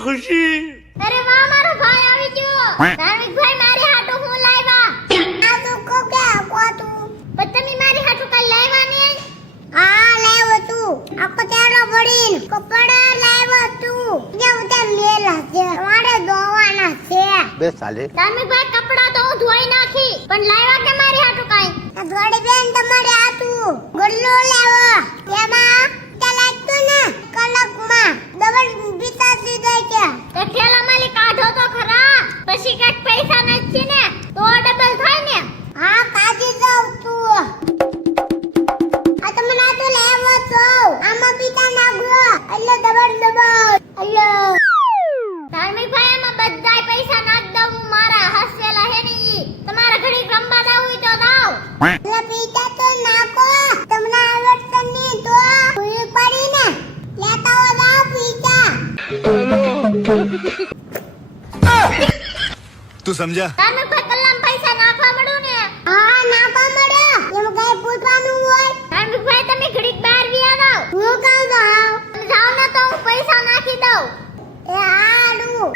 खुशी। अरे वाह मारो भाई આવી ગયો ધાર્મિક ભાઈ મારી હાટુ હું લાવ્યા આ તો કો કે કો તું પણ તમે મારી હાટુ કઈ લાવ્યા ને હા લાવ્યો તું આખો તેડો પડીન કપડા લાવ્યો તું જે ઉતે મેલા છે મારે ધોવાના છે बे साले ધાર્મિક ભાઈ કપડા તો હું ધોઈ નાખી પણ લાવ્યા કે મારી હાટુ કઈ ગોડી બેન તમારે હાટુ ગલ્લો લાવો એમાં તે લાગતું ને કલકમાં ડબલ બીતા દીધા છે તે ઠેલા માલી કાઢો તો ખરા પછી કઈક પૈસા નથી ને તો ડબલ થાય ને હા કાઢી દઉં તું આ તમને આ તો લેવો છો આમાં બીતા નાખો એટલે ડબલ અલ્લો ધાર્મિક ભાઈ આમાં બધાય પૈસા નાખ દઉં હું મારા હસવેલા હે ની તમારા ઘડી રંબા દાવ હોય તો દાવ એટલે બીતા તો નાખો તમને આવડતું નહીં તો ભૂલ પડી ને લેતા હો દાવ બીતા तू समझा? તમે કોઈ કલામ પૈસા નાખવા મળો ને હા નાખવા મળો એમ કઈ પૂછવાનું હોય ધાર્મિક ભાઈ તમે ઘડીક બહાર વિયા જાવ હું કાં જાવ જાવ ને તો હું પૈસા નાખી દઉં એ આડું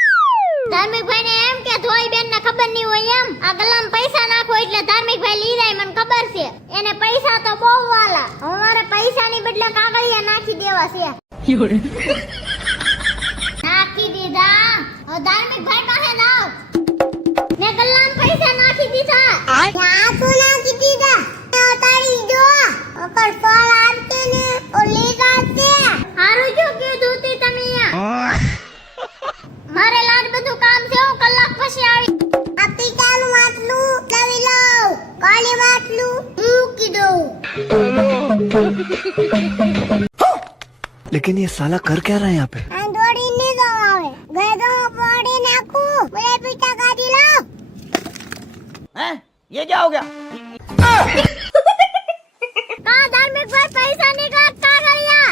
ધાર્મિક ભાઈ ને એમ કે ધોઈ બેન ને ખબર નહીં હોય એમ આ ગલામ પૈસા નાખો એટલે ધાર્મિક ભાઈ લઈ જાય મને ખબર છે એને પૈસા તો બહુ વાલા અમારે પૈસા ની બદલે કાગળિયા નાખી દેવા છે નાખી દીધા હવે ધાર્મિક ભાઈ પાસે જાવ ને ગલ્લામ પૈસા નાખી દીધા આ તો નાખી દીધા તારી જો અકર સોલ આરતે ને ઓ લીધા છે હારું જો કીધું તી તમે મારે લાડ બધું કામ છે હું કલાક પછી આવી આ પીતાનું માટલું લાવી લઉં કાળી માટલું મૂકી દઉં लेकिन ये साला कर क्या रहा है यहाँ पे? આ દોડી ની દો આવે ગેદો પાડી નાખું મને પીતા કાઢી લાવ हैं? ये क्या हो गया? કા ધાર્મિક ભાઈ પૈસા ની કાઢ કાગળિયા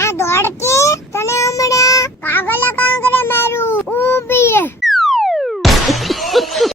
આ દોડતી તને હમણાં કાગળ